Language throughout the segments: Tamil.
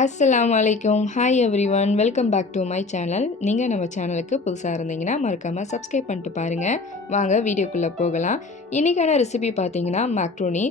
அஸ்லாம் அலைக்கும் hi everyone welcome back to my channel நீங்கள் நம்ம சேனலுக்கு புதுசாக இருந்தீங்கன்னா மறக்காமல் சப்ஸ்கிரைப் பண்ணிட்டு பாருங்கள் வாங்க வீடியோக்குள்ளே போகலாம். இன்றைக்கான ரெசிபி பார்த்தீங்கன்னா மேக்ரோனி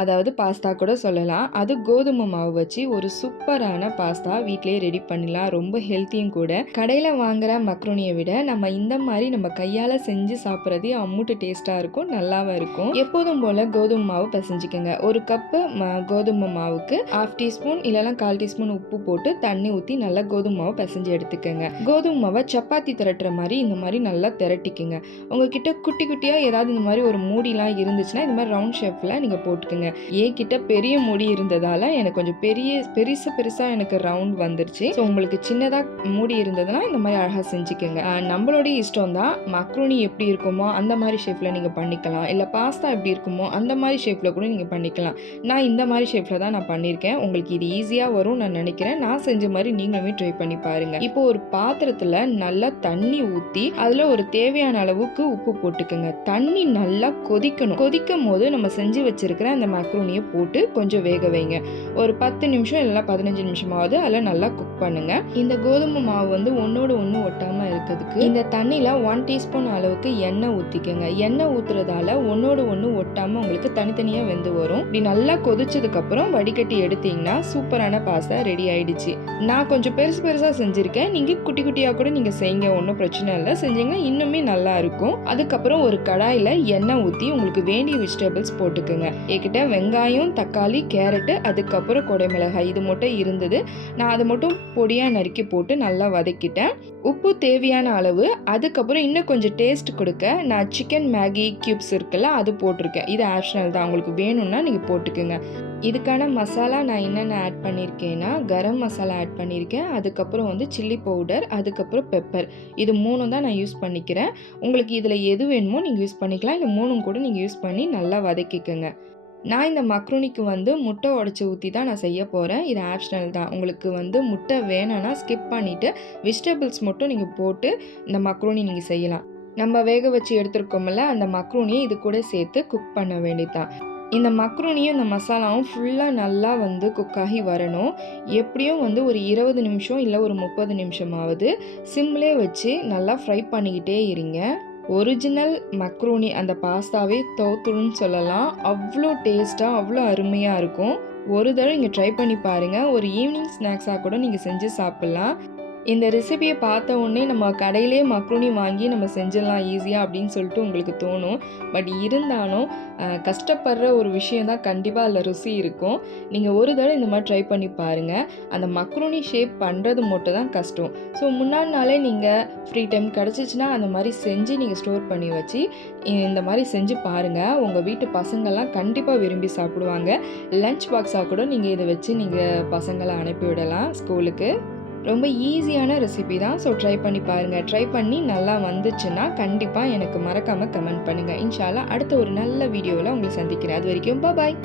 அதாவது பாஸ்தா கூட சொல்லலாம். அது கோதுமை மாவு வச்சு ஒரு சூப்பரான பாஸ்தா வீட்டிலேயே ரெடி பண்ணலாம் ரொம்ப ஹெல்த்தியும் கூட. கடையில் வாங்குகிற மக்ரோனியை விட நம்ம இந்த மாதிரி நம்ம கையால் செஞ்சு சாப்பிட்றதே அம்முட்டு டேஸ்ட்டாக இருக்கும். நல்லாவும் இருக்கும். எப்போதும் போல் கோதுமை மாவு பிசைஞ்சிக்கோங்க. ஒரு கப்பு ம கோதுமை மாவுக்கு ஹாஃப் டீஸ்பூன் இல்லைனா கால் டீஸ்பூன் உப்பு போட்டு தண்ணி ஊற்றி நல்லா கோதுமை மாவை பிசைஞ்சு எடுத்துக்கோங்க. கோதுமை மாவை சப்பாத்தி திரட்டுற மாதிரி இந்த மாதிரி நல்லா திரட்டிக்குங்க. உங்ககிட்ட குட்டி குட்டியாக ஏதாவது இந்த மாதிரி ஒரு மூடிலாம் இருந்துச்சுன்னா இந்த மாதிரி ரவுண்ட் ஷேப்பில் நீங்கள் போட்டுக்கோங்க. என்கிட்ட பெரிய மூடி இருந்ததால் எனக்கு கொஞ்சம் பெரிய பெருசு பெருசாக எனக்கு ரவுண்ட் வந்துருச்சு. ஸோ உங்களுக்கு சின்னதாக மூடி இருந்ததுன்னா இந்த மாதிரி அழகாக செஞ்சுக்கோங்க. நம்மளுடைய இஷ்டம் தான் மக்ரூனி எப்படி இருக்குமோ அந்த மாதிரி ஷேப்பில் நீங்கள் பண்ணிக்கலாம். இல்லை பாஸ்தா எப்படி இருக்குமோ அந்த மாதிரி ஷேப்பில் கூட நீங்கள் பண்ணிக்கலாம். நான் இந்த மாதிரி ஷேப்பில் தான் நான் பண்ணியிருக்கேன். உங்களுக்கு இது ஈஸியாக வரும் நான் நினைக்கிறேன். நான் செஞ்ச மாதிரி நீங்களுமே ட்ரை பண்ணி பாருங்க. இப்போ ஒரு பாத்திரத்தில் நல்லா தண்ணி ஊற்றி அதில் ஒரு தேவையான அளவுக்கு உப்பு போட்டுக்கோங்க. தண்ணி நல்லா கொதிக்கணும். கொதிக்கும் போது நம்ம செஞ்சு வச்சிருக்கிற அந்த மக்ரூனியை போட்டு கொஞ்சம் வேக வைங்க. ஒரு பத்து நிமிஷம் இல்லைனா பதினஞ்சு நிமிஷமாவது அதில் நல்லா குக் பண்ணுங்க. இந்த கோதுமை மாவு வந்து ஒன்னோட ஒன்று ஒட்டாமல் இருக்கிறதுக்கு இந்த தண்ணியில் ஒன் டீஸ்பூன் அளவுக்கு எண்ணெய் ஊற்றிக்கோங்க எண்ணெய் ஊற்றுறதால ஒன்னோட ஒன்று ஒட்டாமல் உங்களுக்கு தனித்தனியாக வெந்து வரும். இப்படி நல்லா கொதிச்சதுக்கப்புறம் வடிகட்டி எடுத்தீங்கன்னா சூப்பரான பாசை ரெடி ஆயிடுச்சு. நான் கொஞ்சம் பெருசு பெருசாக செஞ்சுருக்கேன். நீங்கள் குட்டி குட்டியாக கூட நீங்கள் செய்யுங்க ஒன்றும் பிரச்சனை இல்லை. செஞ்சீங்கன்னா இன்னுமே நல்லா இருக்கும். அதுக்கப்புறம் ஒரு கடாயில் எண்ணெய் ஊற்றி உங்களுக்கு வேண்டிய வெஜிடபிள்ஸ் போட்டுக்கோங்க. என்கிட்ட வெங்காயம் தக்காளி கேரட்டு அதுக்கப்புறம் கொடைமிளகாய் இது மட்டும் இருந்தது. நான் அதை மட்டும் பொடியாக நறுக்கி போட்டு நல்லா வதக்கிட்டேன். உப்பு தேவையான அளவு அதுக்கப்புறம் இன்னும் கொஞ்சம் டேஸ்ட் கொடுக்க நான் சிக்கன் மேகி கியூப்ஸ் இருக்குல்ல அது போட்டிருக்கேன். இது ஆப்ஷனல் தான். உங்களுக்கு வேணும்னா நீங்கள் போட்டுக்கோங்க. இதுக்கான மசாலா நான் என்னென்ன ஆட் பண்ணியிருக்கேன்னா கரம் மசாலா ஆட் பண்ணியிருக்கேன் அதுக்கப்புறம் வந்து சில்லி பவுடர் அதுக்கப்புறம் பெப்பர் இது மூணும் தான் நான் யூஸ் பண்ணிக்கிறேன். உங்களுக்கு இதில் எது வேணுமோ நீங்கள் யூஸ் பண்ணிக்கலாம். இல்லை மூணும் கூட நீங்கள் யூஸ் பண்ணி நல்லா வதக்கிக்கோங்க. நான் இந்த மக்ரூனிக்கு வந்து முட்டை உடச்சி ஊற்றி தான் நான் செய்ய போகிறேன் இது ஆப்ஷனல் தான். உங்களுக்கு வந்து முட்டை வேணும்னா ஸ்கிப் பண்ணிவிட்டு வெஜிடபிள்ஸ் மட்டும் நீங்கள் போட்டு இந்த மக்ரூனி நீங்கள் செய்யலாம். நம்ம வேக வச்சு எடுத்துருக்கோம்ல அந்த மக்ரூனியை இது கூட சேர்த்து குக் பண்ண வேண்டியதான் இந்த மக்ரூனியும் இந்த மசாலாவும் ஃபுல்லாக நல்லா வந்து குக் ஆகி வரணும். எப்படியும் வந்து ஒரு இருபது நிமிஷம் இல்லை ஒரு முப்பது நிமிஷமாவது சிம்லே வச்சு நல்லா ஃப்ரை பண்ணிக்கிட்டே இருங்க. ஒரிஜினல் மக்ரூனி அந்த பாஸ்தாவே தோத்துடுன்னு சொல்லலாம். அவ்வளோ டேஸ்ட்டாக அவ்வளோ அருமையாக இருக்கும். ஒரு தடவை நீங்கள் ட்ரை பண்ணி பாருங்கள் ஒரு ஈவினிங் ஸ்நாக்ஸாக கூட நீங்கள் செஞ்சு சாப்பிட்லாம். இந்த ரெசிபியை பார்த்த உடனே நம்ம கடையிலே மக்ருனி வாங்கி நம்ம செஞ்சிடலாம் ஈஸியாக அப்படின்னு சொல்லிட்டு உங்களுக்கு தோணும். பட் இருந்தாலும் கஷ்டப்படுற ஒரு விஷயம் தான் கண்டிப்பாக அதில் ருசி இருக்கும். நீங்கள் ஒரு தடவை இந்த மாதிரி ட்ரை பண்ணி பாருங்கள் அந்த மக்ருனி ஷேப் பண்ணுறது மட்டும் தான் கஷ்டம். ஸோ முன்னாடி நாளே நீங்கள் ஃப்ரீ டைம் கிடச்சிச்சின்னா அந்த மாதிரி செஞ்சு நீங்கள் ஸ்டோர் பண்ணி வச்சு இந்த மாதிரி செஞ்சு பாருங்கள் உங்கள் வீட்டு பசங்கள்லாம் கண்டிப்பாக விரும்பி சாப்பிடுவாங்க. லஞ்ச் பாக்ஸாக கூட நீங்கள் இதை வச்சு நீங்கள் பசங்களை அனுப்பி விடலாம் ஸ்கூலுக்கு ரொம்ப ஈஸியான ரெசிபி தான். ஸோ ட்ரை பண்ணி பாருங்கள் ட்ரை பண்ணி நல்லா வந்துச்சுன்னா கண்டிப்பாக எனக்கு மறக்காமல் கமெண்ட் பண்ணுங்கள் இன்ஷால்லா அடுத்த ஒரு நல்ல வீடியோவில் உங்களை சந்திக்கிறேன். அது வரைக்கும் பாய்